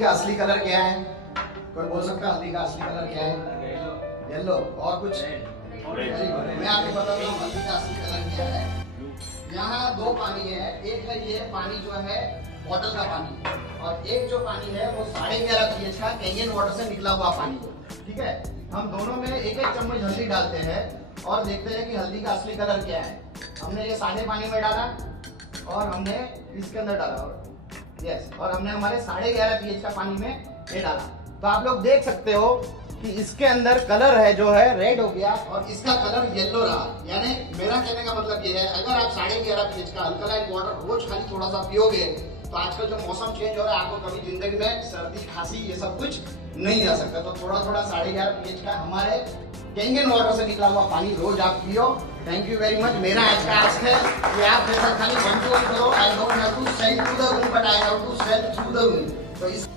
का असली कलर क्या है? कोई बोल सकता है हल्दी का असली कलर क्या है? येलो। और कुछ? मैं आपको बताता हूँ हल्दी का असली कलर क्या है। यहाँ दो पानी है, एक है ये पानी जो है बॉटल का पानी, और एक जो पानी है वो 11.5 pH का कैनियन वाटर से निकला हुआ पानी। ठीक है, हम दोनों में एक एक चम्मच हल्दी डालते हैं और देखते हैं कि हल्दी का असली कलर क्या है। हमने ये सादे पानी में डाला और हमने इसके अंदर डाला, यस, और हमने हमारे 11.5 pH का पानी में ये डाला। तो आप लोग देख सकते हो कि इसके अंदर कलर है जो है रेड हो गया और इसका कलर येलो रहा। यानी मेरा कहने का मतलब ये है, अगर आप 11.5 pH का अल्कलाइन वाटर रोज खाली थोड़ा सा पियोगे तो आजकल जो मौसम चेंज हो रहा है, आपको कभी जिंदगी में सर्दी खांसी ये सब कुछ नहीं आ सकता। तो थोड़ा थोड़ा 11.5 pH का हमारे कैनियन वाटर से निकला हुआ पानी रोज आप पियो। Thank you very much. मेरा आज का आस्क है कि आप जैसा खाली 1 to 1 करो। I don't have to sell to the room but I have to sell through the room. तो इस